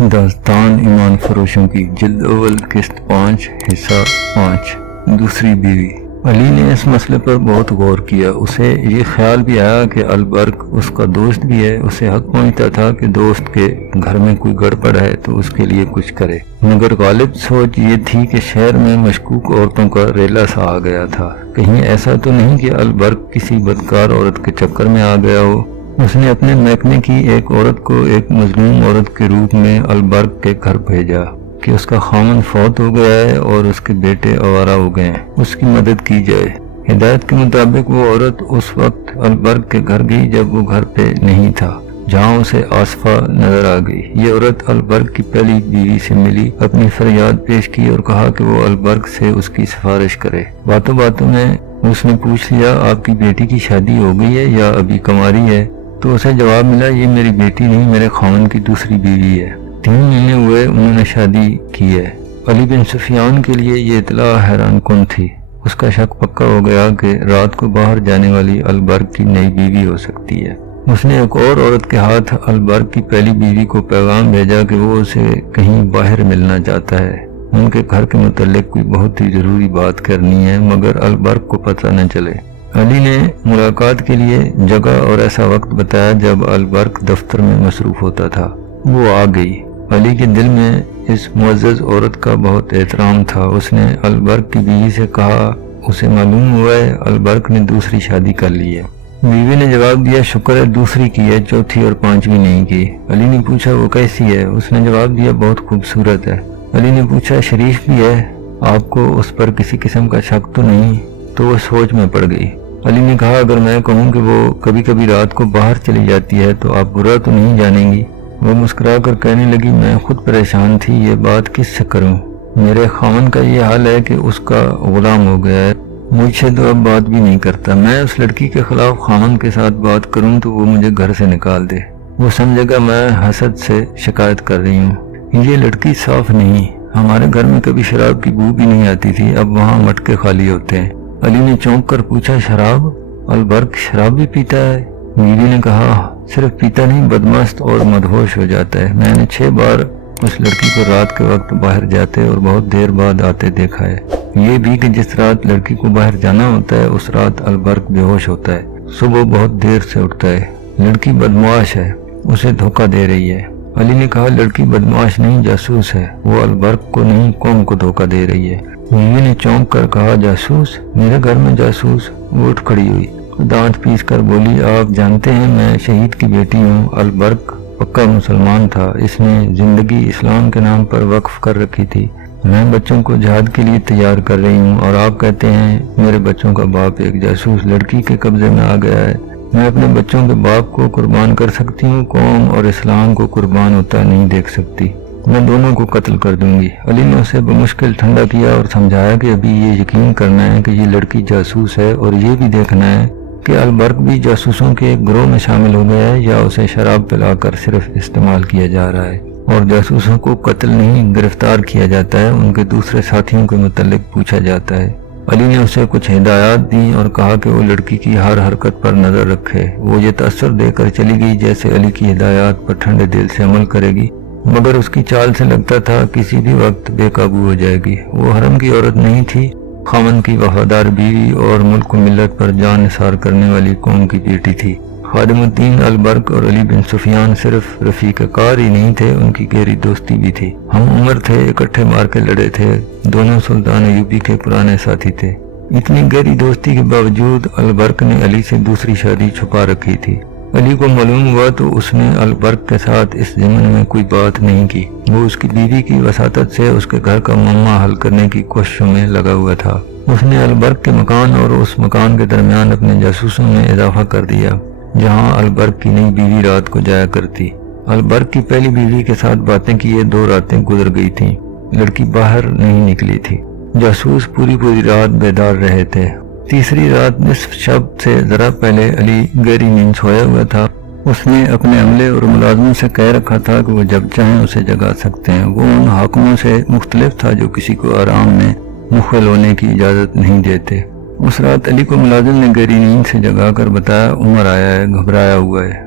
داستان ایمان فروشوں کی جلد اول قسط 5 حصہ 5 دوسری بیوی۔ علی نے اس مسئلے پر بہت غور کیا۔ اسے یہ خیال بھی آیا کہ البرک اس کا دوست بھی ہے۔ اسے حق پہنچتا تھا کہ دوست کے گھر میں کوئی گڑبڑ ہے تو اس کے لیے کچھ کرے، مگر غالب سوچ یہ تھی کہ شہر میں مشکوک عورتوں کا ریلا سا آ گیا تھا۔ کہیں ایسا تو نہیں کہ البرک کسی بدکار عورت کے چکر میں آ گیا ہو۔ اس نے اپنے محکمے کی ایک عورت کو ایک مظلوم عورت کے روپ میں البرک کے گھر بھیجا کہ اس کا خامن فوت ہو گیا ہے اور اس کے بیٹے آوارہ ہو گئے ہیں، اس کی مدد کی جائے۔ ہدایت کے مطابق وہ عورت اس وقت البرک کے گھر گئی جب وہ گھر پہ نہیں تھا، جہاں اسے آصفہ نظر آ گئی۔ یہ عورت البرک کی پہلی بیوی سے ملی، اپنی فریاد پیش کی اور کہا کہ وہ البرک سے اس کی سفارش کرے۔ باتوں باتوں میں اس نے پوچھ لیا، آپ کی بیٹی کی شادی ہو گئی ہے یا ابھی کنواری ہے؟ تو اسے جواب ملا، یہ میری بیٹی نہیں، میرے خاوند کی دوسری بیوی ہے، 3 مہینے ہوئے انہوں نے شادی کی ہے۔ علی بن سفیان کے لیے یہ اطلاع حیران کن تھی۔ اس کا شک پکا ہو گیا کہ رات کو باہر جانے والی البرک کی نئی بیوی ہو سکتی ہے۔ اس نے ایک اور عورت کے ہاتھ البرک کی پہلی بیوی کو پیغام بھیجا کہ وہ اسے کہیں باہر ملنا چاہتا ہے، ان کے گھر کے متعلق کوئی بہت ہی ضروری بات کرنی ہے، مگر البرک کو پتہ نہ چلے۔ علی نے ملاقات کے لیے جگہ اور ایسا وقت بتایا جب البرک دفتر میں مصروف ہوتا تھا۔ وہ آ گئی۔ علی کے دل میں اس معزز عورت کا بہت احترام تھا۔ اس نے البرک کی بیوی سے کہا، اسے معلوم ہوا ہے البرک نے دوسری شادی کر لی ہے۔ بیوی نے جواب دیا، شکر ہے دوسری کی ہے، چوتھی اور پانچویں نہیں کی۔ علی نے پوچھا، وہ کیسی ہے؟ اس نے جواب دیا، بہت خوبصورت ہے۔ علی نے پوچھا، شریف بھی ہے؟ آپ کو اس پر کسی قسم کا شک تو نہیں؟ تو وہ سوچ میں پڑ گئی۔ علی نے کہا، اگر میں کہوں کہ وہ کبھی کبھی رات کو باہر چلی جاتی ہے تو آپ برا تو نہیں جانیں گی؟ وہ مسکرا کر کہنے لگی، میں خود پریشان تھی، یہ بات کس سے کروں؟ میرے خاوند کا یہ حال ہے کہ اس کا غلام ہو گیا ہے، مجھ سے تو اب بات بھی نہیں کرتا۔ میں اس لڑکی کے خلاف خاوند کے ساتھ بات کروں تو وہ مجھے گھر سے نکال دے، وہ سمجھے گا میں حسد سے شکایت کر رہی ہوں۔ یہ لڑکی صاف نہیں، ہمارے گھر میں کبھی شراب کی بو بھی نہیں آتی تھی، اب وہاں مٹکے خالی ہوتے ہیں۔ علی نے چونک کر پوچھا، شراب؟ البرک شراب بھی پیتا ہے؟ بیوی نے کہا، صرف پیتا نہیں، بدمست اور مدہوش ہو جاتا ہے۔ میں نے 6 بار اس لڑکی کو رات کے وقت باہر جاتے اور بہت دیر بعد آتے دیکھا ہے۔ یہ بھی کہ جس رات لڑکی کو باہر جانا ہوتا ہے اس رات البرک بے ہوش ہوتا ہے، صبح بہت دیر سے اٹھتا ہے۔ لڑکی بدمعاش ہے، اسے دھوکہ دے رہی ہے۔ علی نے کہا، لڑکی بدمعاش نہیں، جاسوس ہے، وہ البرک کو نہیں قوم کو دھوکہ دے رہی ہے۔ بیوی نے چونک کر کہا، جاسوس؟ میرے گھر میں جاسوس؟ وہ اٹھ کھڑی ہوئی، دانت پیس کر بولی، آپ جانتے ہیں میں شہید کی بیٹی ہوں۔ البرک پکا مسلمان تھا، اس نے زندگی اسلام کے نام پر وقف کر رکھی تھی۔ میں بچوں کو جہاد کے لیے تیار کر رہی ہوں اور آپ کہتے ہیں میرے بچوں کا باپ ایک جاسوس لڑکی کے قبضے میں آ گیا ہے۔ میں اپنے بچوں کے باپ کو قربان کر سکتی ہوں، قوم اور اسلام کو قربان ہوتا نہیں دیکھ سکتی۔ میں دونوں کو قتل کر دوں گی۔ علی نے اسے بمشکل ٹھنڈا کیا اور سمجھایا کہ ابھی یہ یقین کرنا ہے کہ یہ لڑکی جاسوس ہے اور یہ بھی دیکھنا ہے کہ البرک بھی جاسوسوں کے ایک گروہ میں شامل ہو گیا ہے یا اسے شراب پلا کر صرف استعمال کیا جا رہا ہے، اور جاسوسوں کو قتل نہیں گرفتار کیا جاتا ہے، ان کے دوسرے ساتھیوں کے متعلق پوچھا جاتا ہے۔ علی نے اسے کچھ ہدایات دیں اور کہا کہ وہ لڑکی کی ہر حرکت پر نظر رکھے۔ وہ یہ تاثر دے کر چلی گئی جیسے علی کی ہدایات پر ٹھنڈے دل سے عمل کرے گی، مگر اس کی چال سے لگتا تھا کسی بھی وقت بے قابو ہو جائے گی۔ وہ حرم کی عورت نہیں تھی، خاوند کی وفادار بیوی اور ملک و ملت پر جان نثار کرنے والی قوم کی بیٹی تھی۔ خادم الدین البرک اور علی بن سفیان صرف رفیق کار ہی نہیں تھے، ان کی گہری دوستی بھی تھی۔ ہم عمر تھے، اکٹھے مار کے لڑے تھے، دونوں سلطان ایوبی کے پرانے ساتھی تھے۔ اتنی گہری دوستی کے باوجود البرک نے علی سے دوسری شادی چھپا رکھی تھی۔ علی کو معلوم ہوا تو اس نے البرک کے ساتھ اس ضمن میں کوئی بات نہیں کی۔ وہ اس کی بیوی کی وساطت سے اس کے گھر کا معمہ حل کرنے کی کوششوں میں لگا ہوا تھا۔ اس نے البرک کے مکان اور اس مکان کے درمیان اپنے جاسوسوں میں اضافہ کر دیا، جہاں البرک کی نئی بیوی رات کو جایا کرتی۔ البرک کی پہلی بیوی کے ساتھ باتیں کیے 2 راتیں گزر گئی تھیں، لڑکی باہر نہیں نکلی تھی۔ جاسوس پوری رات بیدار رہے تھے۔ تیسری رات نصف شب سے ذرا پہلے علی گہری نیند سویا ہوا تھا۔ اس نے اپنے عملے اور ملازموں سے کہہ رکھا تھا کہ وہ جب چاہیں اسے جگا سکتے ہیں۔ وہ ان حاکموں سے مختلف تھا جو کسی کو آرام میں مخل ہونے کی اجازت نہیں دیتے۔ اس رات علی کو ملازم نے گہری نیند سے جگا کر بتایا، عمر آیا ہے، گھبرایا ہوا ہے۔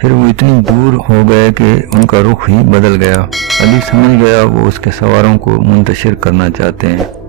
پھر وہ اتنی دور ہو گئے کہ ان کا رخ ہی بدل گیا۔ علی سمجھ گیا وہ اس کے سواروں کو منتشر کرنا چاہتے ہیں۔